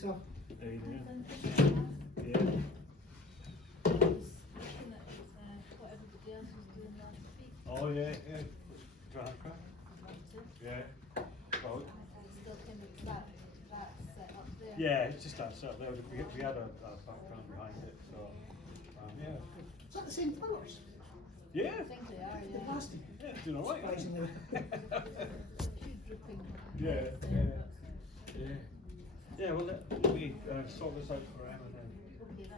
Peter. How you doing? Yeah. What everybody else was doing last week. Oh yeah, yeah. Drag crack? Yeah. Oh, Still kind of that set up there. yeah, it's just that sort of, we had a background behind it, so yeah. Is that the same flowers? Yeah. I think they are, The yeah. plastic? Yeah, doing alright. Surprisingly. Keep dripping. Yeah, there, yeah. Yeah, well, we sort this out for Em and then but- Okay,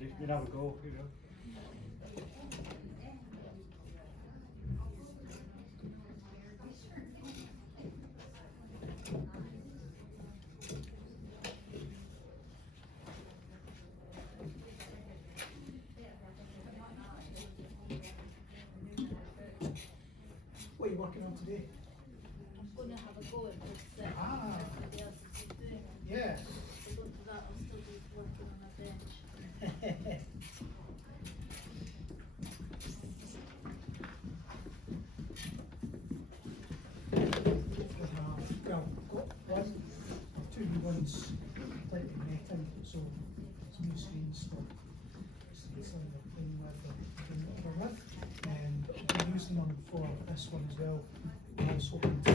then. we'd have a go, you know. What are you working on today? I'm going to have a go at this Ah. everybody else is doing. Yeah. So going to that, I'll still be working on a bench. Well, got one, two new ones completely netting, so it's new screens for something they're playing with, and I've been using them for this one as well. I was hoping to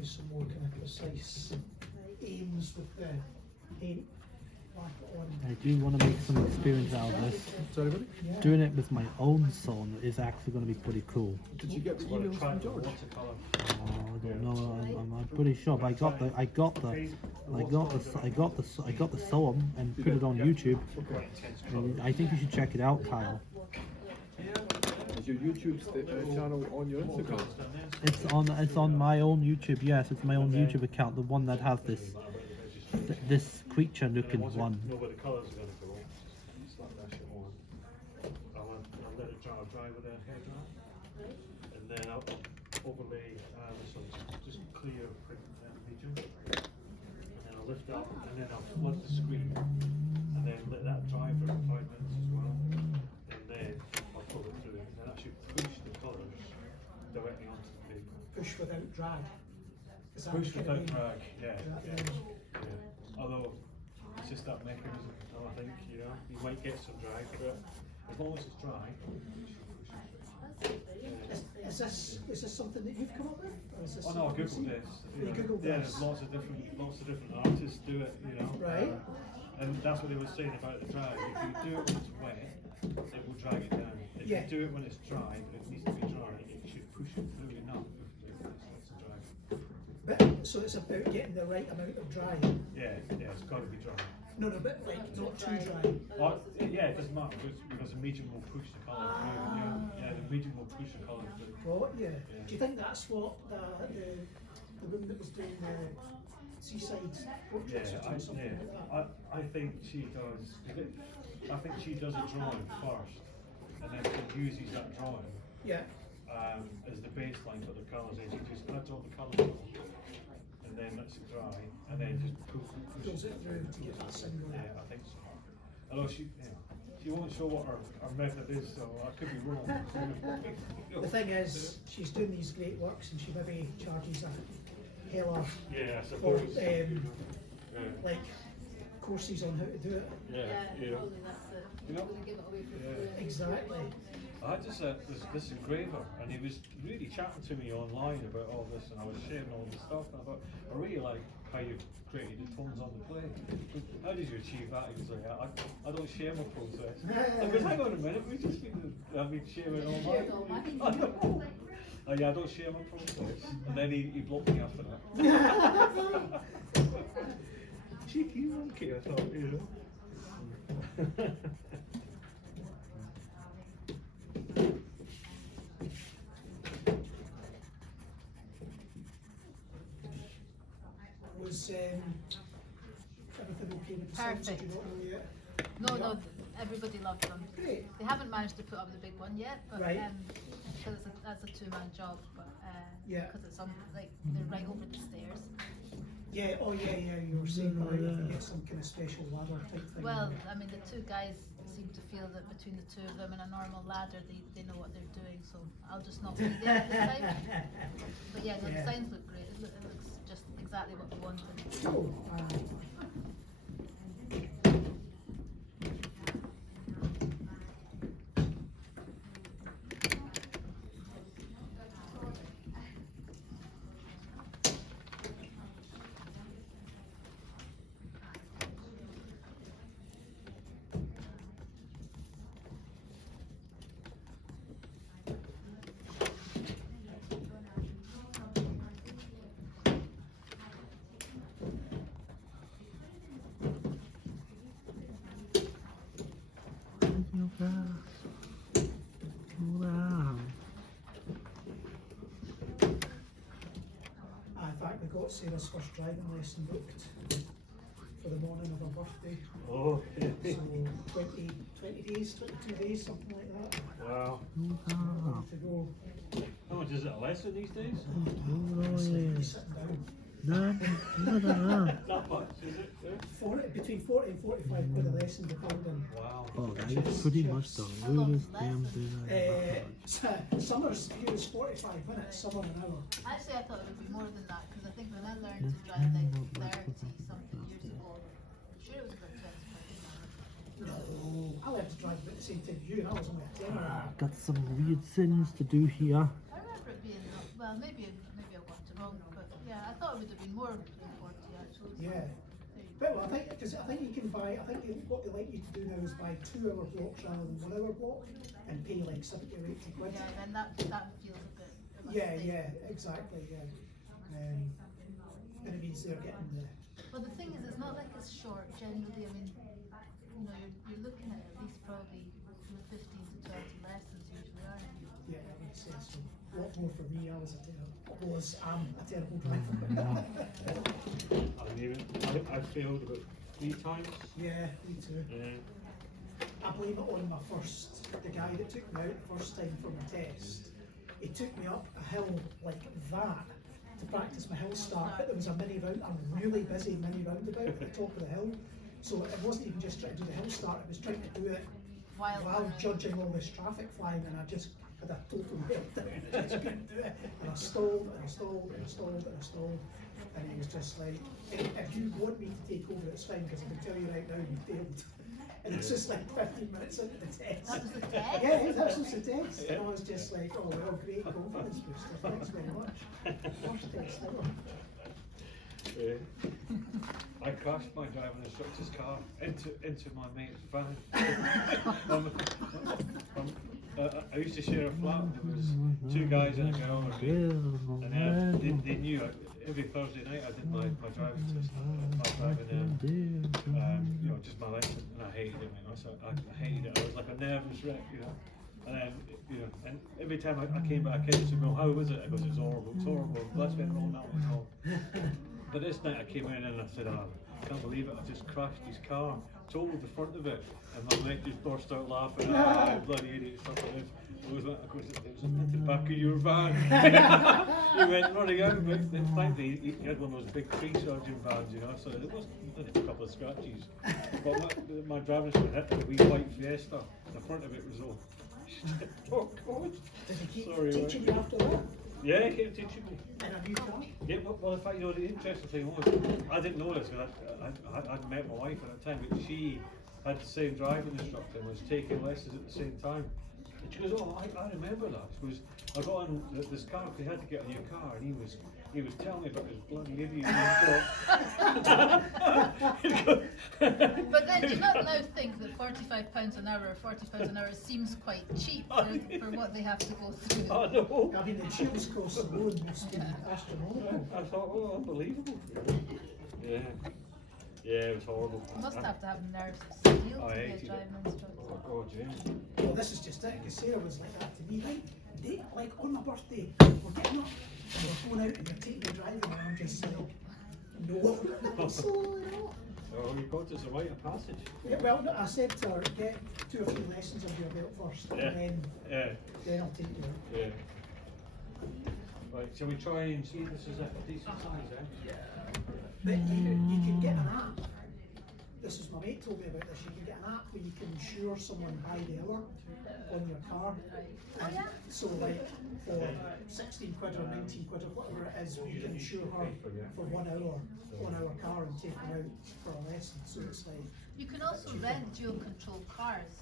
do some more kind of precise aims with the paint, whack it on. I do want to make some experience out of this. Sorry, buddy? Yeah. Doing it with my own son is actually going to be pretty cool. Did you get the Well, emails try from the George? watercolour. Oh, I don't know. I'm pretty sure. But I got the sew and put it on YouTube. Quite intense And colour. I think you should check it out, Kyle. Is your YouTube channel on your Instagram? It's on my own YouTube. Yes, it's my own YouTube account, the one that has this creature looking Once one. know where the colours are going to go, slap that shit on. I'll let it dry with a hair dryer. And then I'll overlay this on just clear print medium. And then I'll lift up and then I'll flood the screen. And then let that dry for 5 minutes as well. And then I'll pull it through. And then that should push the colours directly onto the paper. Push without drag. Is that Push kind of without aim? drag, yeah. Yeah, Yeah. yeah. Yeah. Although it's just that mechanism, I think, you know, you might get some drag, but as long as it's dry, Is this something that you've come up with? Or is this oh no, I something googled you've this. seen? You googled yeah, this? there's lots of different artists do it, you know. Right. And that's what they were saying about the drag. If you do it when it's wet, it will drag it down. If Yeah. you do it when it's dry, but it needs to be dry, it should push it through enough before it starts to drag. But, so it's about getting the right amount of dry. Yeah, it's got to be dry. No, but like not too dry. Oh, yeah, it doesn't matter because the medium will push the colour through. Yeah, the medium will push the colour through. Got you. Yeah. Do you think that's what the woman that was doing the seaside portraits Yeah, was doing something like that? I think she does. I think she does a drawing first, and then she uses that drawing Yeah. as the baseline for the colours. And she just adds all the colours on, and then lets it dry, and then just Pulls it through to get that single. Yeah, I think so. Although she won't show what her method is, so I could be wrong. The thing is, she's doing these great works and she maybe charges a hella Yeah, I for suppose. like courses on how to do it. Yeah, Probably that's it. You know? I'm going to give it away for Yeah. free. Exactly. I had this engraver, and he was really chatting to me online about all this, and I was sharing all this stuff. And I thought, I really like how you created the tones on the plate. How did you achieve that? He was like, I don't share my process. I goes, hang on a minute, we just been sharing all Shared mine. all mine. I know. Oh yeah, I don't share my process. And then he blocked me after that. Cheeky monkey, I thought, you know. Was everything okay with the sounds? Did you not know yet? No, everybody loved them. Great. They haven't managed to put up the big one yet, but Right. because that's a two-man job, but Yeah. because it's on like they're right over the stairs. Yeah, oh yeah, you were saying right, if you get some kind of special ladder type thing. Well, I mean, the two guys seem to feel that between the two of them and a normal ladder, they know what they're doing. So I'll just not be there this time. But yeah, no, Yeah. the signs look great. It looks just exactly what we wanted. Cool. got Sarah's first driving lesson booked for the morning of her birthday. Oh, So 20 days, 22 days, something like that. wow. Ready to go. How much is it a lesson these days? It's like you sitting down. Not much, is it? Yeah. Between 40 and 45 quid a lesson depending. Wow. Oh, that is pretty much the rudest damn thing I ever Summer's here is 45 minutes, some are an hour. Actually, I thought it would be more than that because I think when I learned to drive like 30 something years ago, I'm sure it was about 25 an hour. No, I learned to drive about the same time as you, and I was only a 10 hour. got some weird things to do here. I remember it being, well, maybe I got it wrong, but yeah, I thought it would have been more than 40 actually. So Yeah. there you go. But well, I think you can buy, what they like you to do now is buy 2 hour blocks rather than 1 hour block and pay like 70 or 80 quid. Yeah, then that feels a bit. of a Yeah, thing. yeah, exactly, yeah. And it means they're getting the, But the thing is, it's not like it's short generally. I mean, you know, you're looking at least probably 15 to 20 lessons usually, aren't you? yeah, that makes sense. So, a lot more for me, I'm a terrible driver. I failed about 3 times. Yeah, me too. Yeah. I blame it on the guy that took me out the first time for my test. He took me up a hill like that to practice my hill start, but there was a really busy mini roundabout at the top of the hill. So it wasn't even just trying to do the hill start, it was trying to do it while judging all this traffic flying, and I just had a total meltdown. I just couldn't do it. And I stalled, and I stalled, and I stalled, and I stalled. And he was just like, if you want me to take over, it's fine, because I can tell you right now, you failed. And it's just like 15 minutes into the test. That was the test? Yeah, that was just the test. And I was just like, oh well, great confidence booster, thanks very much. First test ever. I crashed my driving instructor's car into my mate's van. I used to share a flat, and there was 2 guys and a girl, and they knew every Thursday night I did my driving test. I was driving you know, just my lesson, and I hated it, you know, so I hated it. I was like a nervous wreck, you know. And then, you know, and every time I came back in, she'd go, how was it? I goes, it's horrible, let's get rolling out and all. But this night I came in and I said, oh, I can't believe it, I just crashed his car, totaled the front of it, and my mate just burst out laughing, bloody idiot, stuff like this. It was at the back of your van. He went running out, but thankfully he had one of those big tree surgeon vans, you know, so it was only a couple of scratches. But my driving school hit a wee white Fiesta, the front of it was all, oh God. Did he keep Sorry, teaching you after that? Yeah, he kept teaching me. And a new car? Yeah, well, in fact, you know, the interesting thing was, I didn't know this, because I'd met my wife at the time, but she had the same driving instructor and was taking lessons at the same time. And she goes, oh, I remember that. She goes, I got on this car, he had to get a new car, and he was telling me about this bloody idiot. But then do you not now think that £45 an hour or £40 an hour seems quite cheap for what they have to go through? I know. I mean, the insurance costs alone must be astronomical. I thought, oh, unbelievable. Yeah. Yeah, it was horrible. You must have to have nerves of steel I to be a hated it. driving instructor. Oh God, yeah. Well, this is just it, because Sarah was like that to me, right? Like on my birthday, we're getting up, and we're going out, and you're taking me driving, and I'm just like, no, absolutely not. Oh, you got us a rite of passage. Yeah, well, no, I said to her, get 2 or 3 lessons under your belt first, Yeah. and then I'll take you out. Yeah. Right, shall we try and see if this is a decent size, eh? But you can get an app. This is my mate told me about this. You can get an app where you can insure someone by the hour on your car. Oh, yeah? So like for 16 quid or 19 quid or whatever it is, you can insure her for 1 hour car and take her out for a lesson. So it's like You can also rent dual control cars.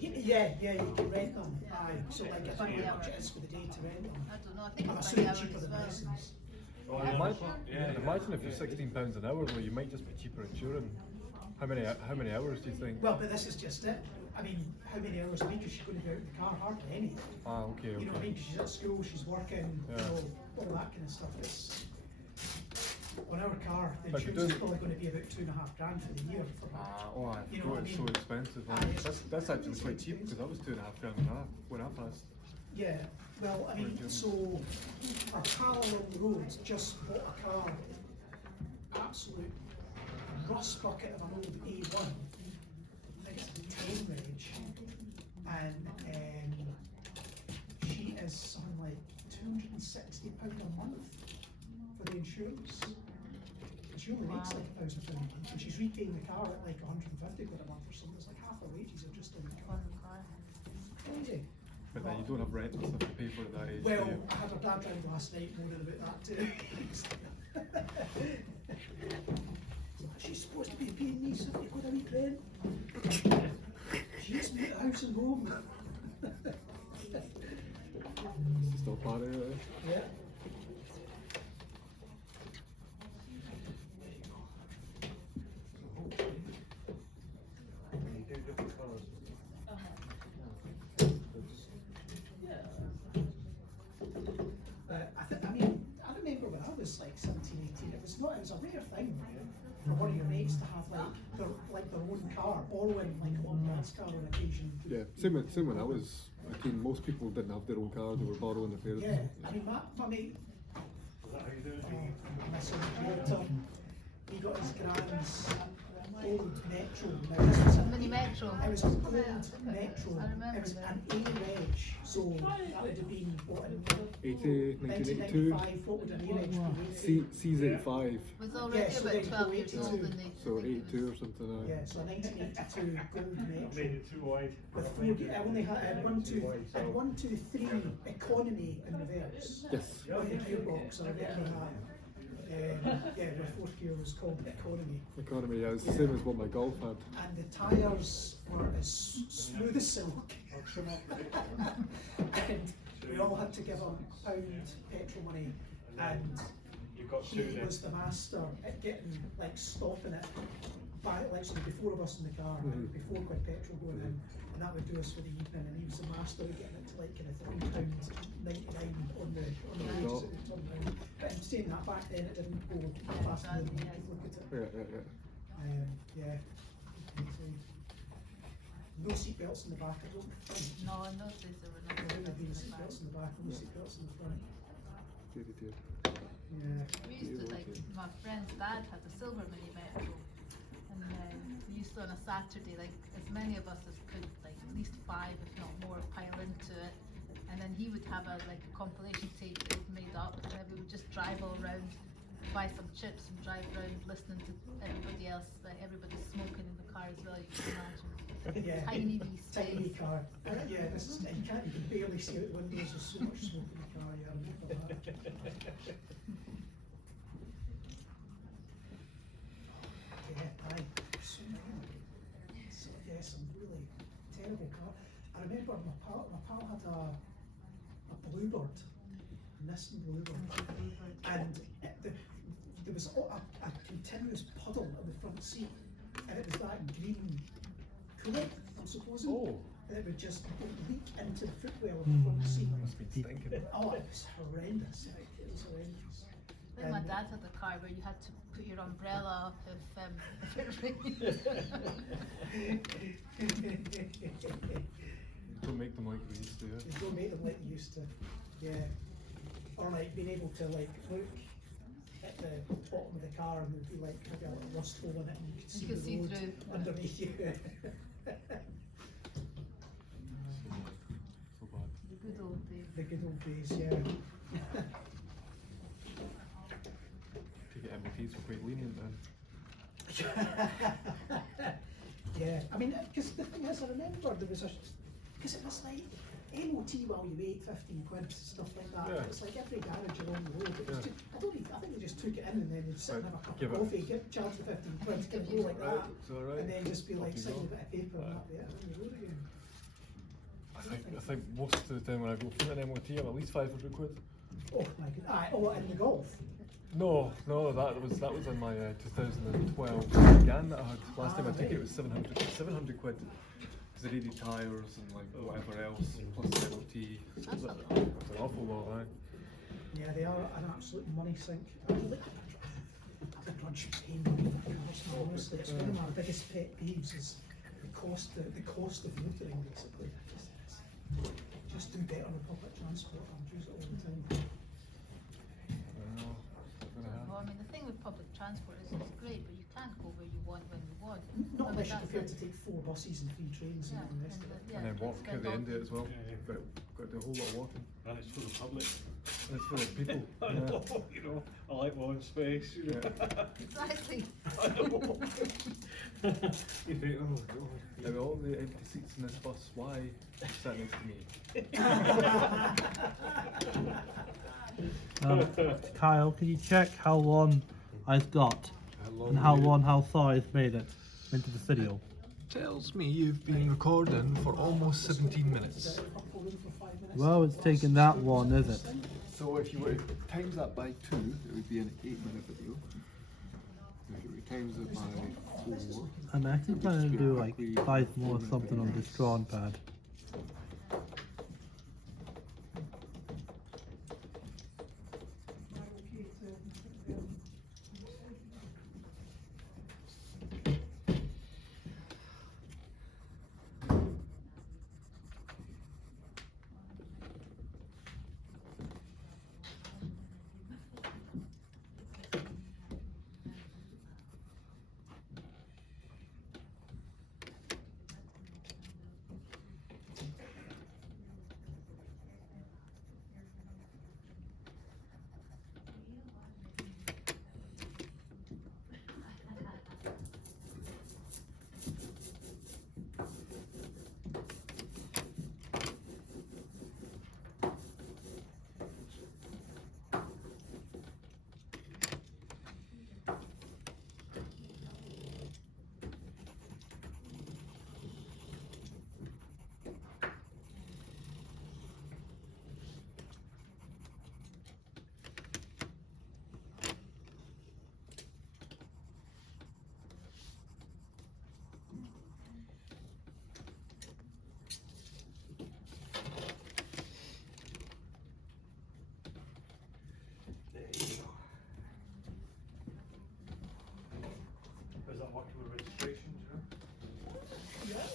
yeah, you can rent them. Aye. So like I By don't the know how much hour. it is for the day to rent them. I don't know, I think I'm it's by assuming the hour cheaper as than well. lessons. Imagine if you're £16 an hour though, you might just be cheaper insuring. How many hours do you think? Well, but this is just it. I mean, how many hours a week is she going to be out in the car? Hardly any. Ah, okay, You know what I okay. mean? 'Cause she's at school, she's working, Yeah. you know, all that kind of stuff. It's on our car, the But you insurance is do- probably going to be about £2.5 for the year. For her. Oh, I You know forgot what I it's so mean? expensive. Aye, it's- That's actually quite cheap because I was £2.5 grand when I passed. Yeah, well, I mean, so our pal along the road just bought a car, absolute rust bucket of an old A1. I think it's a 10 reg, and she is something like £260 a month for the insurance. And she only makes like £1,000, and she's repaying the car at like 150 quid a month or something. It's like half her wages are just in the car. Crazy. But then you don't have rent and stuff to pay for at that age. Well, do you? I had her dad round last night moaning about that too. She's supposed to be paying me 70 quid a week rent. She used to be at the house and home. Still part of it. Yeah. When you do different colours. I mean, I remember when I was like 17, 18, it was a rare thing for one of your mates to have like their own car, borrowing like a long dad's car on occasion. Yeah, same when I was a teen. Most people didn't have their own car; they were borrowing their parents'. Yeah, I mean, my mate, Is that how you do it? my son Tom, he got his grand's old Metro. Now this was Mini Metro. It was an old Metro. I remember It was that. an A-Reg, so that would have been what in 1982. 1995. What would an A-Reg be? C85. Was already so about they 12 go years 82. old and they So think it 82 was- or something. Yeah, so a 1982 gold I Metro. made it too wide. With four, I only had one, two, three economy in reverse. Yes. With the gearbox, I remember that. Yeah, my fourth gear was called economy. Economy, yeah, it's the same as what my Golf had. And the tyres were as smooth as silk. And we all had to give him £1 petrol money, and You've got he two then. was the master at getting, like, stopping it by, like, so there'd be four of us in the car, and there'd be £4 petrol going in, and that would do us for the evening, and he was the master of getting it to like kind of £3.99 on the wages that would turn around. But in saying that, back then it didn't go faster than you could look at it. Yeah. So, no seatbelts in the back, I don't think. No, in those days there were no There wouldn't have been seatbelts seatbelts in in the back, no seatbelts in the front. Dear, dear. Yeah. We used to, like, my friend's dad had a silver Mini Metro, and we used to on a Saturday, like, as many of us as could, like at least 5 if not more, pile into it, and then he would have a compilation tape that he'd made up, and then we would just drive all around, buy some chips and drive around listening to everybody else, like everybody's smoking in the car as well, you can imagine. Yeah. Tiny wee Tiny space. car. Yeah, this is, you can barely see out the windows, there's so much smoke in the car, yeah, I remember that. Yeah, aye, so many. So, yeah, some really terrible car. I remember my pal had a Bluebird, a Nissan Bluebird, and there was a continuous puddle in the front seat, and it was that green coolant, I'm supposing. Oh. And it would just leak into the footwell of the front seat. Must be stinking. Oh, it was horrendous. It was horrendous. I think my dad had a car where you had to put your umbrella up if it rained. Don't make them like we used to. You don't make them like you used to. Yeah. Or like being able to like look at the bottom of the car and there'd be like maybe a little rust hole in it and you could see could the see road through. underneath you. So bad. The good old days. The good old days, yeah. Take it MOTs were quite lenient then. Yeah, I mean, because the thing is, I remember there was because it was like MOT while you wait, 15 quid, stuff like that. Yeah. It's like every garage along the road. It was Yeah. just, I think they just took it in and then they'd sit and have a cup Give of it- coffee, charge the 15 quid, give Give it like Right, that, it's alright. and then just be like Off you signing a go. bit of paper and that be it, and then you road again. I think most of the time when I go for an MOT, I'm at least 500 quid. Oh my god! Oh, in the golf. No, that was in my 2012 Gan that I had. Last time I took it, it was 700 quid. Because they needed tyres and like whatever else, plus the MOT. So That's it a was lot. an awful lot, aye. Yeah, they are an absolute money sink. I begrudge paying money for cars. Honestly, it's one of my biggest pet peeves is the cost of motoring. Basically, just just do better with public transport. I'm use it all the time. Well, gonna Well, I have. mean, the thing with public transport is it's great, but you can't go where you want when you want. Not I mean, unless you're that's prepared it. to take 4 buses and 3 trains Yeah, and all the rest of it. yeah, And then walk it's at the end of it as well. Yeah, yeah. Got to do a whole lot of walking. And it's for the public. And it's for the people. I know, you know, I like my own space, you know. Exactly. I know. You think, oh god. Out of all the empty seats in this bus, why sat next to me? Kyle, can you check how long I've got and how long, how far I've made it into the video? Tells me you've been recording for almost 17 minutes. Upload them for 5 minutes. Well, it's taken that long, is it? So if you were to times that by 2, it would be an 8-minute video. If you were to times it by 4, I'm actually trying to do like 5 more something on this drawing pad. There you go. Is that working with registration, do you know? Yeah.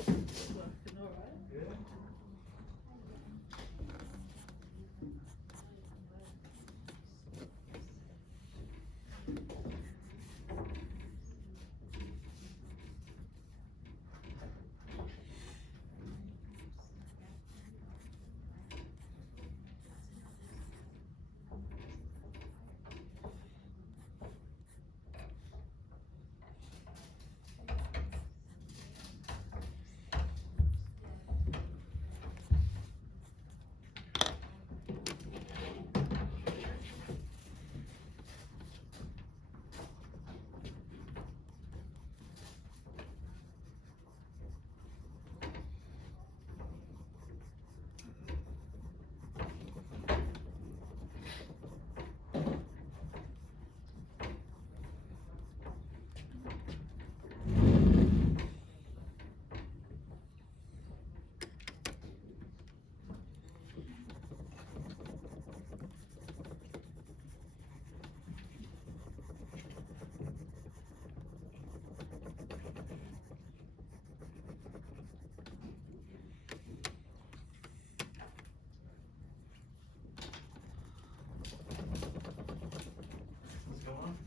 What's going on?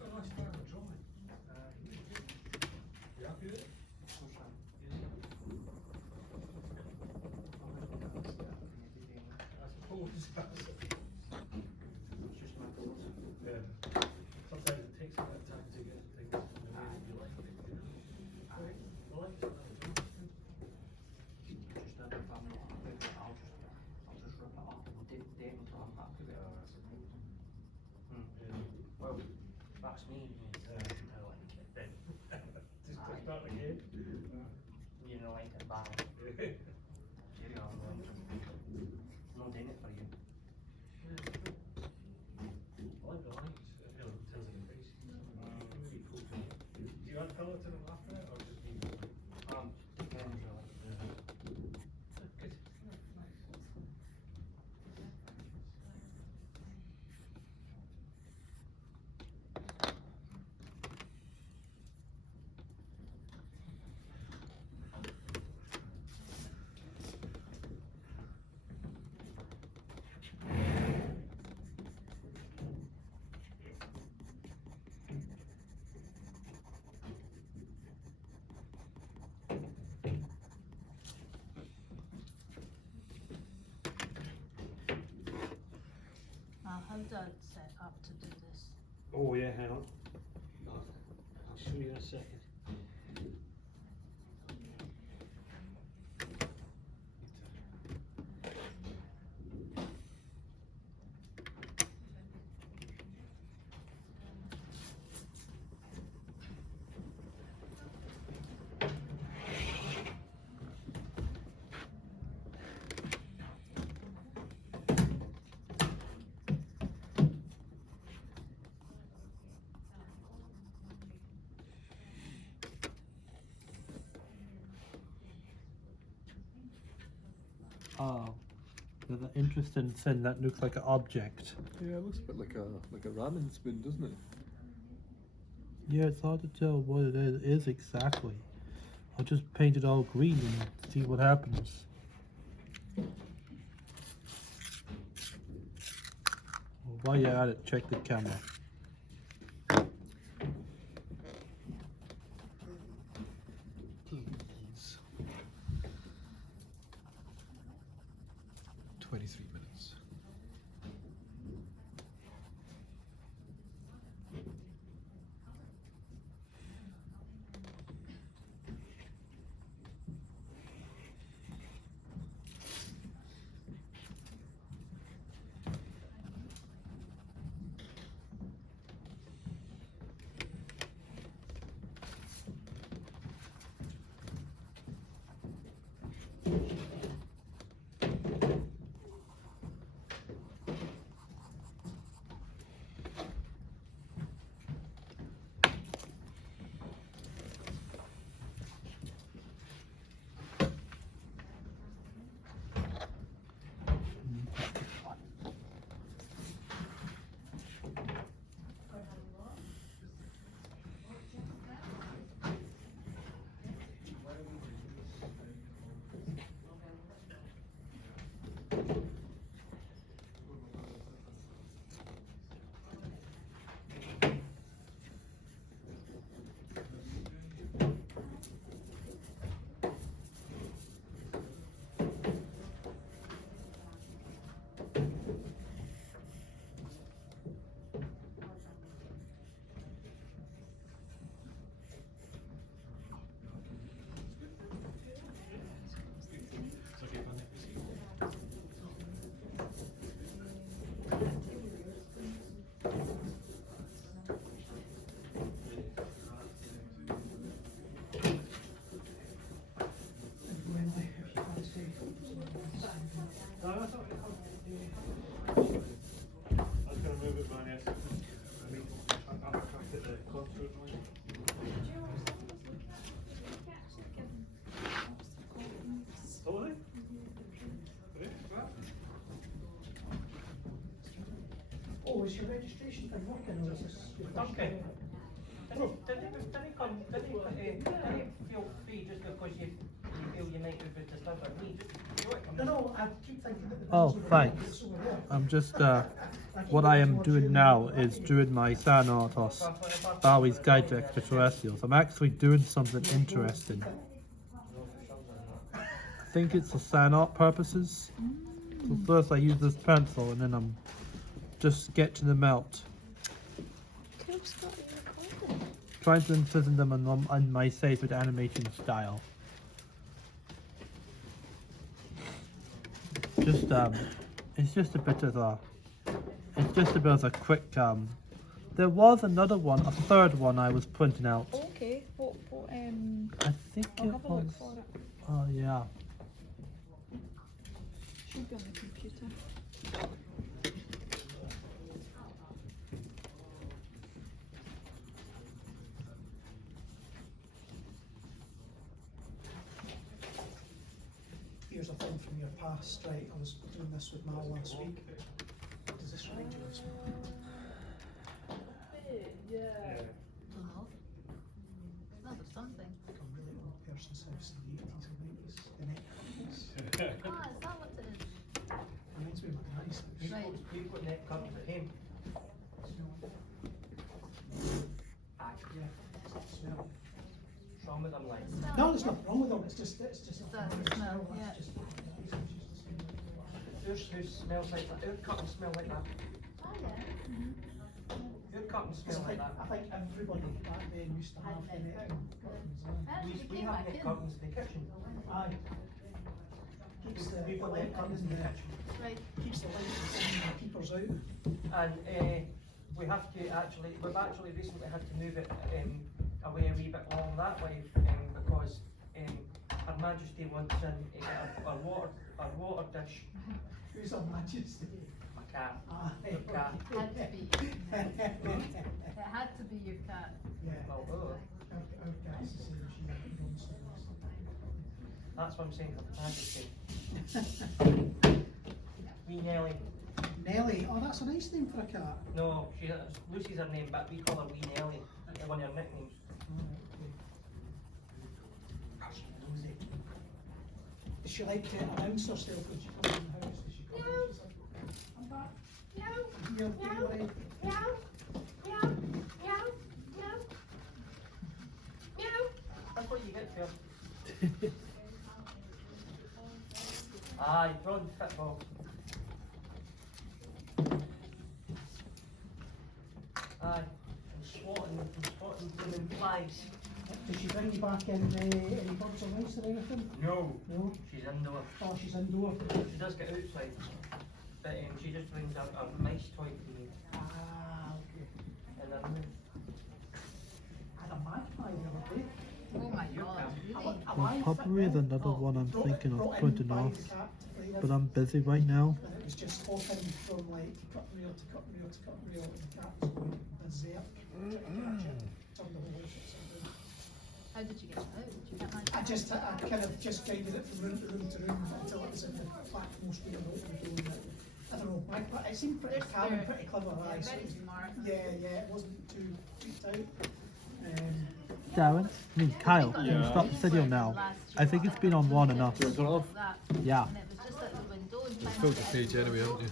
Oh, nice start with drawing. You happy with it? I suppose. Yeah. Sometimes it takes a bit of time to get things in the way that you like it, you know? Right. I like it. Well, that's me. I like it then. Just to start again. You know, like a bad. You know, I'm not doing it for you. I like the lines, you know, in terms of the faces. Really cool. Do you add colour to them after it, or just leave it? Depends really. Good. Nice. Dad set up to do this? Oh yeah, hang on. I'll show you in a second. Oh, there's an interesting thing that looks like an object. Yeah, it looks a bit like a ramen spoon, doesn't it? Yeah, it's hard to tell what it is exactly. I'll just paint it all green and see what happens. Well, while you're at it, check the camera. Please. 23 minutes. Oh, is your registration thing working or is this your first Okay. time? Didn't feel free just because you feel you might be disturbed by me. Just do it. No, I keep thinking that the Oh, bill's over there, thanks. it's over there. I'm just, I keep what I looking am towards doing you now and is thinking, doing my Thanatos Bowie's Guide to Extraterrestrials. I'm actually doing something interesting. I think it's for fan art purposes. So first I use this pencil and then I'm just sketching them out. Cool, Scott, are you recording? Trying to imprison them on my favorite animation style. Just it's just a bit of a quick there was another one, a third one I was printing out. Okay, what, I think I'll it have a was look for it. oh yeah. Should be on the computer. Here's a thing from your past, right? I was doing this with Mal last week. Does this relate to us? Dunno. Smells of something. Like a really old person's house in the 80s and 90s, the neck curtains. Ah, is that what it is? Reminds me of my granny's house. Right. You've got net curtains at home. Yeah, smell. What's wrong with them, like? Smell, No, there's yeah. nothing wrong with them, it's just It's that it's smell, it's yeah. just- Whose smells like that? Whose curtains smell like that? Your curtains Because smell like that. I think everybody back then used to have the net curtains on. Actually, We came have back net in. curtains in the kitchen. Aye. Keeps the We've got light net curtains in in the the, kitchen. Right. keeps the light in the keepers out. And we have to actually, we've actually recently had to move it away a wee bit along that way because Her Majesty wants in a water dish. Who's Her Majesty? My cat. Ah, The cat. Had to be. It had to be your cat. Yeah. Well, Our cat's the same, she wants to. that's what I'm saying, Her Majesty. Wee Nelly. Nelly, oh, that's a nice name for a cat. No, Lucy's her name, but we call her Wee Nelly. One of her nicknames. Does she like to announce herself when she comes in the house? Does she come in? She's like, I'm back. Here, do That's what you get for her. Aye, Ron Fitball. Aye, I'm swatting blooming flies. Does she bring you back in any birds or mice or anything? No, No? she's indoor. Oh, she's indoor. She does get outside, but she just brings a mice toy to me. Ah, okay. And then I had a magpie the other day. Oh my Your god, cat. really? Alive, Probably fit, another Oh. one I'm brought- thinking brought of in printing by off, the cat to play with. but I'm busy right now. And it was just hopping from like cut reel to cut reel to cut reel, and the cat was going berserk. Trying to catch it, turned the whole house upside down. How did you get it out? Did you get I kind of just guided it from room to room to room until it was in the backmost room of the door. I don't know, it seemed pretty They're calm and very- pretty clever, Yeah, aye, so very it was- smart. yeah, it wasn't too freaked out. Darren, Kyle, Yeah. stop the video now. I think it's been on long enough. Do you want to turn it off? That. Yeah. And it was just at the window and You've filled the page anyway, haven't you?